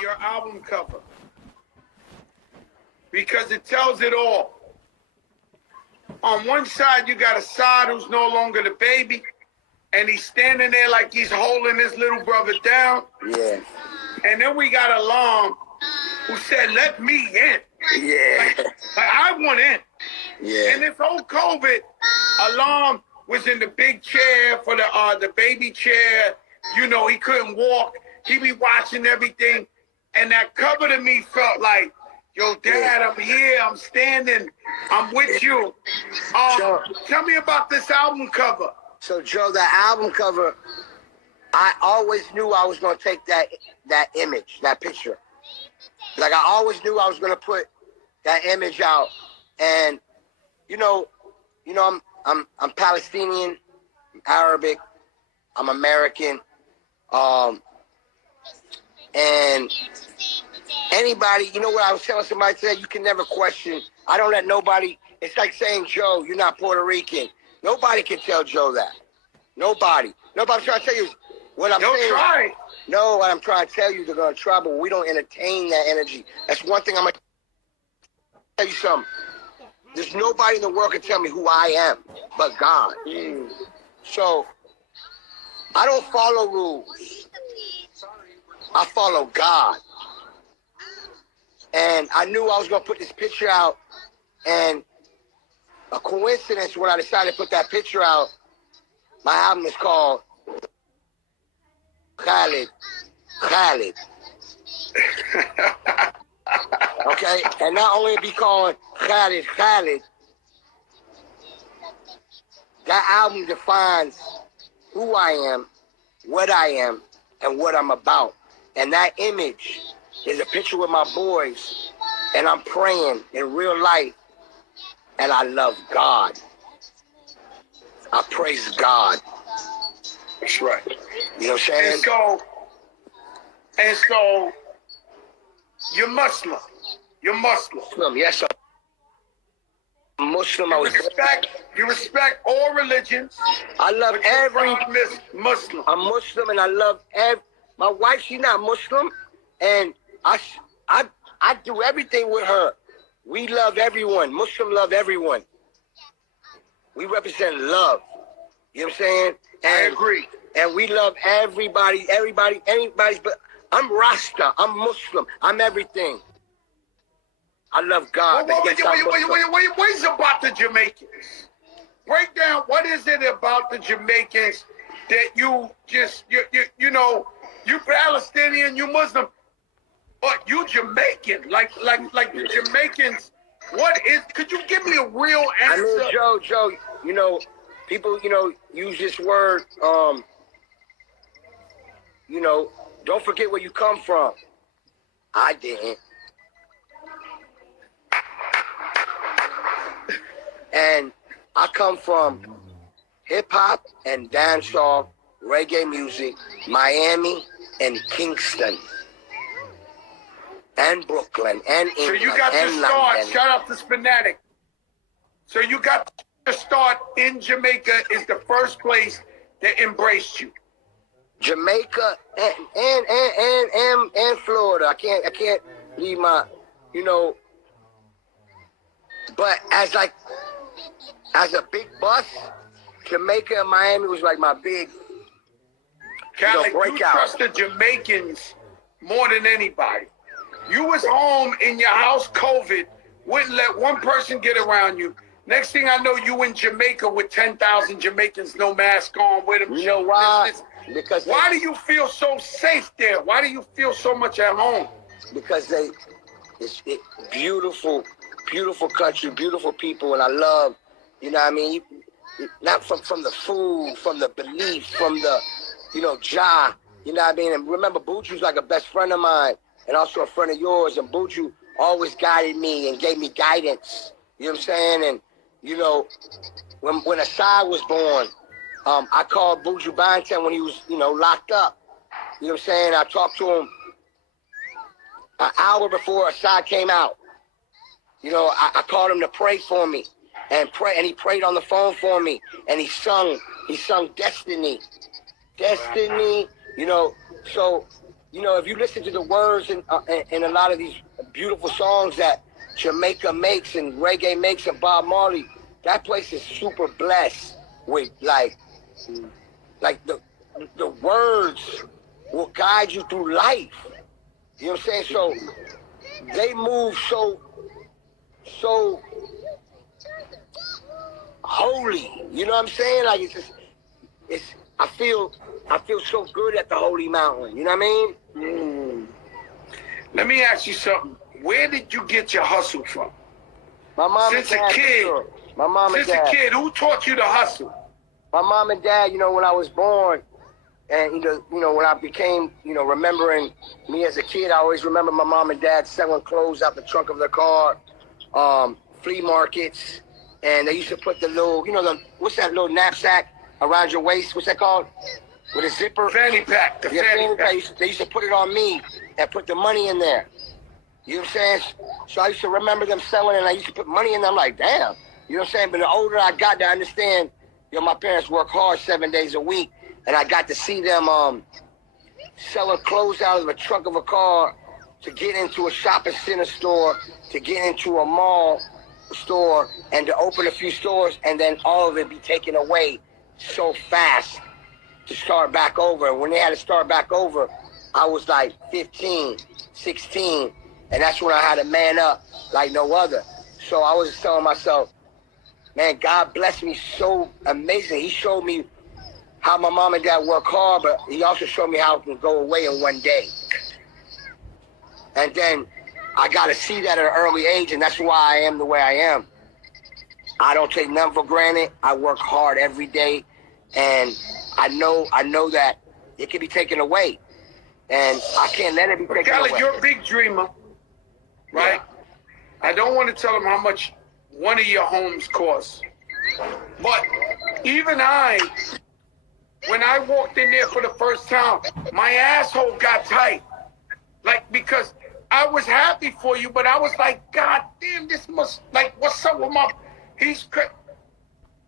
your album cover because it tells it all. On one side, you got Assad, who's no longer the baby, and he's standing there like he's holding his little brother down. Yeah. And then we got Alam, who said, "Let me in." Yeah. Like I want in. Yeah. And this whole COVID, Alam was in the big chair for the baby chair. You know, he couldn't walk. He be watching everything. And that cover to me felt like, yo, Dad, I'm here. I'm standing. I'm with you. Joe, Tell me about this album cover. So, Joe, that album cover, I always knew I was going to take that image, that picture. Like, I always knew I was going to put that image out. And, you know, I'm Palestinian, I'm Arabic, I'm American. And anybody, you know what I was telling somebody today, you can never question. I don't let nobody, it's like saying, Joe, you're not Puerto Rican. Nobody can tell Joe that. Nobody. Nobody's trying to tell you what I'm saying. Try. No, what I'm trying to tell you, they're going to try, but we don't entertain that energy. That's one thing I'm going to tell you something. There's nobody in the world can tell me who I am but God. So, I don't follow rules. I follow God. And I knew I was going to put this picture out. And a coincidence when I decided to put that picture out, my album is called Khaled. Okay? And not only be calling Khaled, that album defines who I am, what I am, and what I'm about. And that image is a picture with my boys, and I'm praying in real life, and I love God. I praise God. That's right. You know what I'm saying? And so, you're Muslim. You're Muslim. Yes, I'm Muslim. You respect all religions. I love every Muslim. I'm Muslim, and I love my wife. She's not Muslim, and I do everything with her. We love everyone. Muslim love everyone. We represent love. You know what I'm saying? I agree. And we love everybody, but I'm Rasta. I'm Muslim. I'm everything. I love God. What is it about the Jamaicans? Break down, what is it about the Jamaicans that you Palestinian, you Muslim, but you Jamaican, like the Jamaicans. Could you give me a real answer? I mean, Joe, people, use this word, don't forget where you come from. I didn't. And I come from hip-hop and dancehall, reggae music, Miami and Kingston, and Brooklyn, and England, so you got and to start, London. shout out to Spinatic. So you got to start in Jamaica is the first place that embraced you. Jamaica and Florida. I can't leave my, but as a big bus, Jamaica and Miami was like my big breakout. You trust the Jamaicans more than anybody. You was home in your house, COVID, wouldn't let one person get around you. Next thing I know, you in Jamaica with 10,000 Jamaicans, no mask on with them. You know why? Because why do you feel so safe there? Why do you feel so much at home? Because it's beautiful, beautiful country, beautiful people, and I love, not from the food, from the belief, from the, Jah, and remember, Buju's like a best friend of mine, and also a friend of yours, and Buju always guided me and gave me guidance, you know what I'm saying, and, when Assad was born, I called Buju Banton when he was, locked up, you know what I'm saying, I talked to him an hour before Assad came out, I called him to pray for me, and he prayed on the phone for me, and he sung Destiny, so, you know, if you listen to the words in a lot of these beautiful songs that Jamaica makes and reggae makes and Bob Marley, that place is super blessed with like the words will guide you through life. You know what I'm saying? So they move so holy. You know what I'm saying? Like I feel so good at the Holy Mountain. You know what I mean? Let me ask you something. Where did you get your hustle from? My mom Since and dad. a kid. Sure. My mom and dad. Since a kid, who taught you to hustle? My mom and dad, you know, when I was born, and you know, when I became, you know, remembering me as a kid, I always remember my mom and dad selling clothes out the trunk of their car, flea markets, and they used to put the little, you know, what's that little knapsack around your waist? What's that called? With a zipper? Fanny pack. The fanny pack. They used to put it on me and put the money in there. You know what I'm saying? So I used to remember them selling, and I used to put money in there. I'm like, damn. You know what I'm saying? But the older I got to understand, you know, my parents work hard 7 days a week, and I got to see them selling clothes out of the trunk of a car to get into a shopping center store, to get into a mall store, and to open a few stores, and then all of it be taken away so fast to start back over. And when they had to start back over, I was like 15, 16, and that's when I had to man up like no other. So I was telling myself, man, God blessed me so amazing. He showed me how my mom and dad work hard, but he also showed me how it can go away in one day. And then I got to see that at an early age, and that's why I am the way I am. I don't take nothing for granted. I work hard every day, and I know that it can be taken away, and I can't let it be taken away. Khaled, you're a big dreamer, right? Yeah. I don't want to tell them how much one of your homes costs, but even when I walked in there for the first time, my asshole got tight, like, because I was happy for you, but I was like, God damn, this must, like, what's up with my,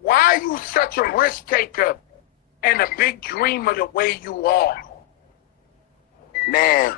why are you such a risk taker and a big dreamer the way you are? Man,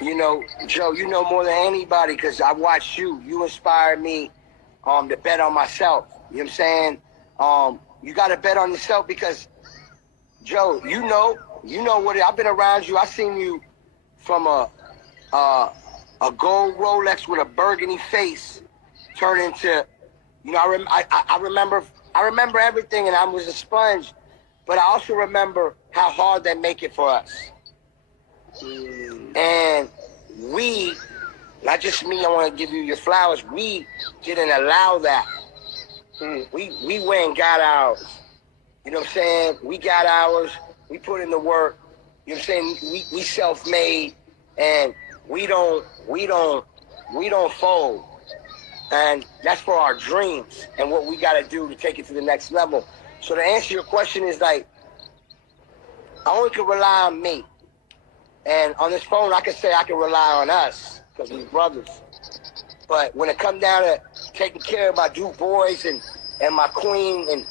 you know, Joe, you know more than anybody, because I watched you. You inspired me to bet on myself. You know what I'm saying? You got to bet on yourself because, Joe, you know what I've been around you. I seen you from a gold Rolex with a burgundy face turn into, you know, I remember everything, and I was a sponge, but I also remember how hard they make it for us. And we, not just me, I want to give you your flowers, we didn't allow that. We went and got ours. You know what I'm saying? We got ours. We put in the work. You know what I'm saying? We self-made, and we don't fold. And that's for our dreams and what we got to do to take it to the next level. So to answer your question is like, I only can rely on me. And on this phone, I can say I can rely on us because we're brothers. But when it comes down to taking care of my two boys and my queen, and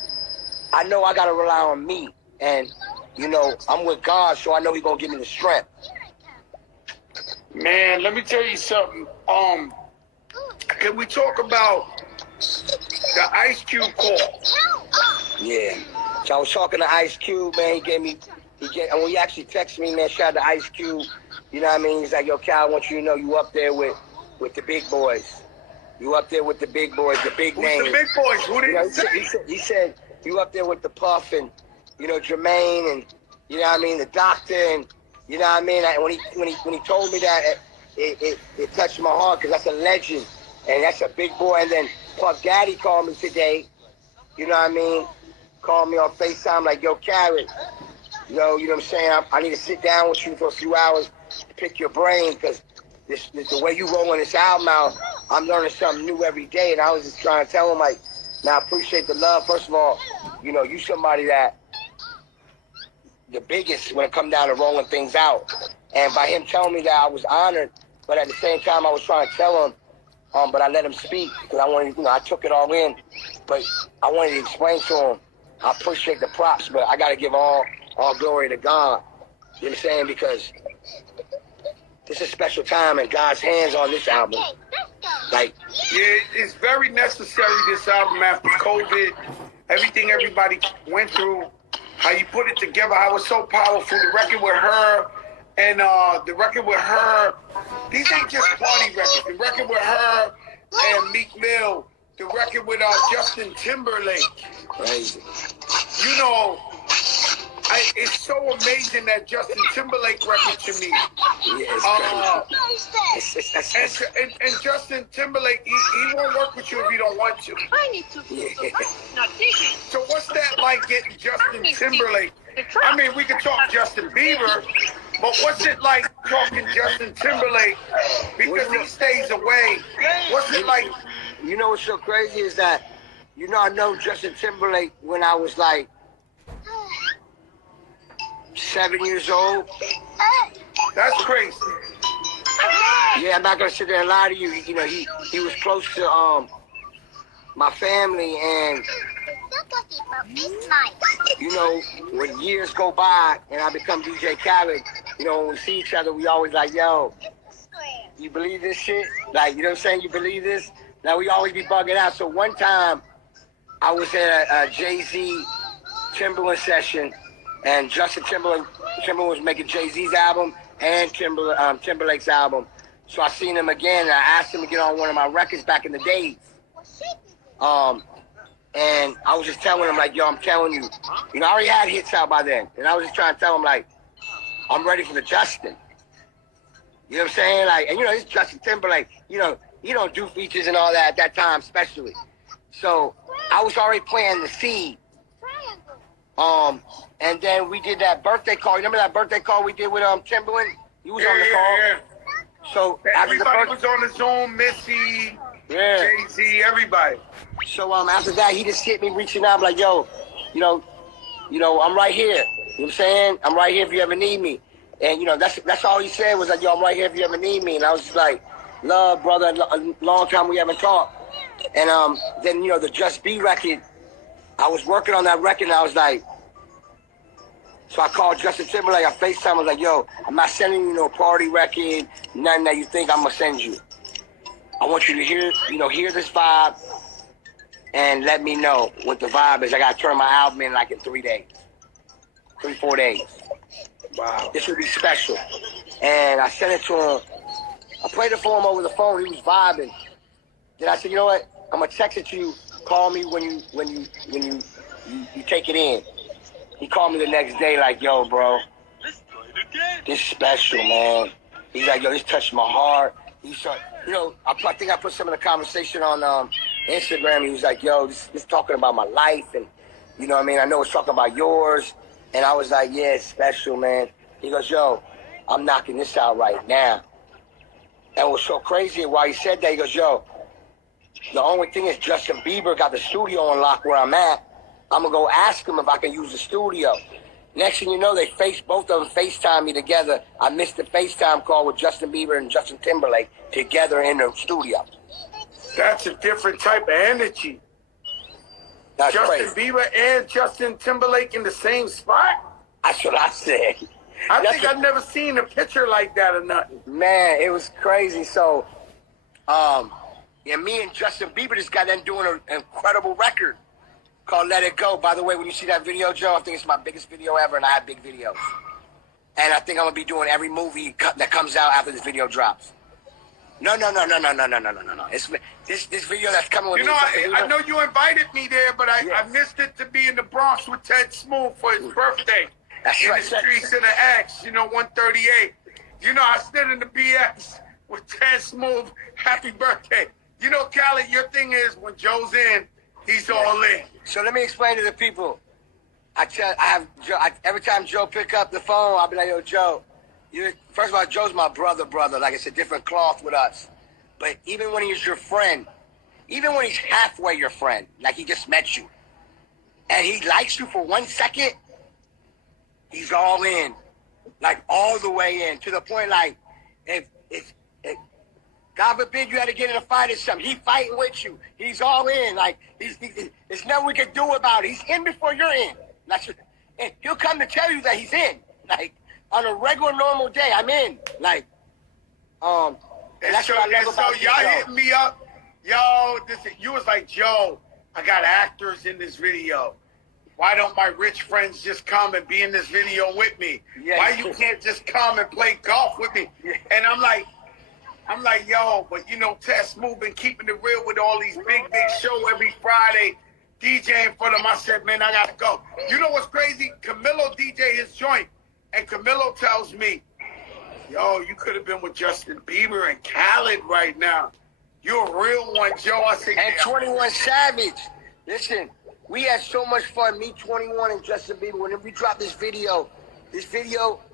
I know I got to rely on me. And, you know, I'm with God, so I know he's going to give me the strength. Man, let me tell you something. Can we talk about the Ice Cube call? Yeah. So I was talking to Ice Cube, man. And when he actually texted me, man, shout out to Ice Cube. You know what I mean? He's like, yo, Cal, I want you to know you up there with the big boys. You up there with the big boys, the big names. Who's the big boys? Who did he say? He said, you up there with the Puff and, you know, Jermaine and, you know what I mean, the Doctor and, you know what I mean? When he told me that, it touched my heart because that's a legend. And that's a big boy. And then Puff Daddy called me today. You know what I mean? Called me on FaceTime like, yo, Khaled, yo, you know what I'm saying? I need to sit down with you for a few hours to pick your brain because this the way you rolling this album out, I'm learning something new every day. And I was just trying to tell him, like, man, I appreciate the love. First of all, you know, you somebody that the biggest when it come down to rolling things out. And by him telling me that, I was honored. But at the same time, I was trying to tell him, but I let him speak because I wanted, you know, I took it all in. But I wanted to explain to him, I appreciate the props, but I got to give all glory to God. You know what I'm saying? Because this is a special time and God's hands on this album. Like, yeah, it's very necessary, this album, after COVID, everything everybody went through, how you put it together, how it was so powerful. The record with her and the record with her, these ain't just party records. The record with her and Meek Mill, the record with Justin Timberlake. crazy. You know, it's so amazing that Justin Timberlake record to me. Yeah, it's crazy. And Justin Timberlake, he won't work with you if you don't want to. So what's that like getting Justin Timberlake? I mean, we could talk Justin Bieber, but what's it like talking Justin Timberlake? Because he stays away. What's it like? You know what's so crazy is that, you know, I know Justin Timberlake when I was like 7 years old. That's crazy. Yeah, I'm not gonna sit there and lie to you. You know, he was close to my family, and you know, when years go by and I become DJ Khaled, you know, when we see each other, we always like, yo, you believe this shit? Like, you know what I'm saying? You believe this? Now we always be bugging out. So one time I was at a Jay-Z Timberland session, and Justin Timberland was making Jay-Z's album and Timberlake's album. So I seen him again, and I asked him to get on one of my records back in the days. And I was just telling him, like, yo, I'm telling you, you know, I already had hits out by then. And I was just trying to tell him, like, I'm ready for the Justin. You know what I'm saying? Like, and you know, it's Justin Timberlake. You know, he don't do features and all that at that time, especially. So I was already planting the seed. And then we did that birthday call. You remember that birthday call we did with Timberland? He was on the call. Yeah. So everybody was on the Zoom, Missy, Jay-Z, everybody. So after that, he just hit me reaching out, like, yo, you know, I'm right here. You know what I'm saying? I'm right here if you ever need me. And you know, that's all he said was like, yo, I'm right here if you ever need me. And I was just like, love, brother, a long time we haven't talked. And then, you know, the Just Be record, I was working on that record, and I was like, so I called Justin Timberlake, I FaceTime, I was like, yo, I'm not sending you no party record, nothing that you think I'm gonna send you. I want you to hear this vibe and let me know what the vibe is. I gotta turn my album in like in 3 days. 4 days. Wow. This would be special. And I sent it to him. I played it for him over the phone, he was vibing. Then I said, you know what? I'm gonna text it to you. Call me when you take it in. He called me the next day like, yo, bro, this is special, man. He's like, yo, this touched my heart. He said, you know, I think I put some of the conversation on Instagram. He was like, yo, this talking about my life, and you know what I mean? I know it's talking about yours. And I was like, yeah, it's special, man. He goes, yo, I'm knocking this out right now. And it was so crazy while he said that, he goes, yo, the only thing is Justin Bieber got the studio on lock where I'm at. I'm going to go ask him if I can use the studio. Next thing you know, both of them FaceTime me together. I missed the FaceTime call with Justin Bieber and Justin Timberlake together in the studio. That's a different type of energy. That's Justin crazy. Bieber and Justin Timberlake in the same spot? That's what I said. I think I've never seen a picture like that or nothing. Man, it was crazy. So, yeah, me and Justin Bieber just got done doing an incredible record called Let It Go. By the way, when you see that video, Joe, I think it's my biggest video ever, and I have big videos. And I think I'm going to be doing every movie that comes out after this video drops. No. It's this video that's coming with you know, I know you invited me there, but I missed it to be in the Bronx with Ted Smooth for his birthday. That's in right. the streets of the X, 138. You know, I stood in the BX with Ted Smooth. Happy birthday. You know, Khaled, your thing is when Joe's in, he's all in. So let me explain to the people. Every time Joe pick up the phone, I'll be like, yo, Joe, first of all, Joe's my brother. Like, it's a different cloth with us. But even when he's your friend, even when he's halfway your friend, like he just met you, and he likes you for 1 second, he's all in. Like, all the way in. To the point, like, if God forbid you had to get in a fight or something, he's fighting with you. He's all in. Like, there's nothing we can do about it. He's in before you're in. And he'll come to tell you that he's in. Like, on a regular normal day, I'm in. Like, and that's what I love so about y'all this show. hit me up. Yo, you was like, Joe, I got actors in this video. Why don't my rich friends just come and be in this video with me? Yeah. Why you can't just come and play golf with me? Yeah. And I'm like, yo, but you know, Test Move been keeping it real with all these big show every Friday, DJing for them. I said, man, I gotta go. You know what's crazy? Camilo DJ his joint, and Camilo tells me, yo, you could have been with Justin Bieber and Khaled right now. You're a real one, Joe. I said, And yeah. 21 Savage. Listen, we had so much fun, me, 21, and Justin Bieber. When we dropped this video,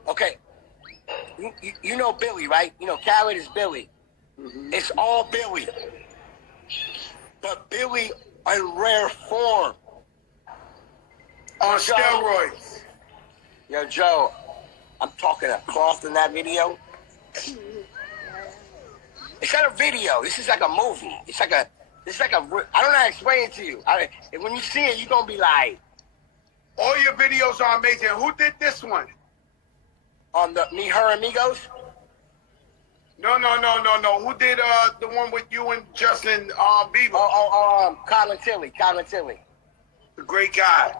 okay, you know Billy, right? You know, Khaled is Billy. Mm-hmm. It's all Billy. But Billy in rare form. On steroids. Yo, Joe, I'm talking a cloth in that video. It's not a video. This is like a movie. It's like a, I don't know how to explain it to you. And when you see it, you're going to be like. All your videos are amazing. Who did this one? On the Me, Her, Amigos? No. Who did the one with you and Justin Bieber? Colin Tilley. The great guy.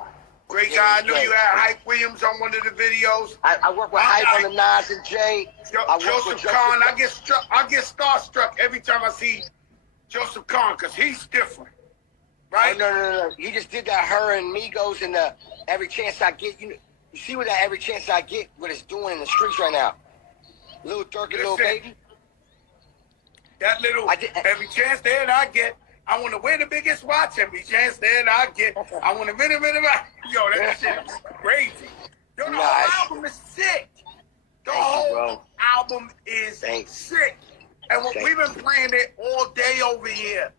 Great guy. I knew great. you had Hype Williams on one of the videos. I work with Hype on the Nas and Jay. Joseph Kahn. I get starstruck every time I see Joseph Kahn because he's different. Right? Oh, no. He just did that Her and Migos and the Every Chance I Get. You see what that Every Chance I Get, what it's doing in the streets right now? Lil Durk and Lil Baby. That little, every chance that I get, I want to wear the biggest watch. Every chance that I get, I want to win. Yo, that shit is crazy. Yo, the whole album is sick. The whole album is sick. And we've been playing it all day over here.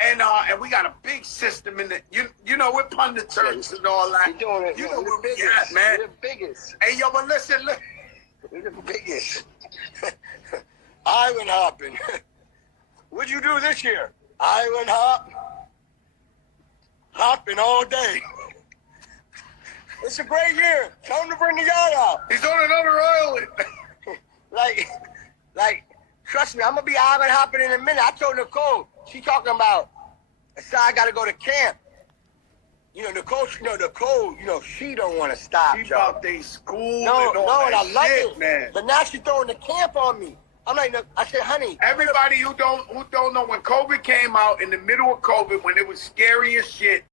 And we got a big system in the, you know, we're pundit Turks and all that. You're doing it. You know where we at, man. We're the biggest. Hey, yo, but listen. We're the biggest. Island hopping. What'd you do this year? Island hop. Hopping all day. It's a great year. Tell him to bring the yacht out. He's on another island. like, trust me, I'm gonna be island hopping in a minute. I told Nicole, she talking about, so I gotta go to camp. You know, Nicole, she don't want to stop. She about they school and all that and I love shit, it, man. But now she throwing the camp on me. I'm like, I said, honey. Everybody who don't know, when COVID came out, in the middle of COVID, when it was scary as shit,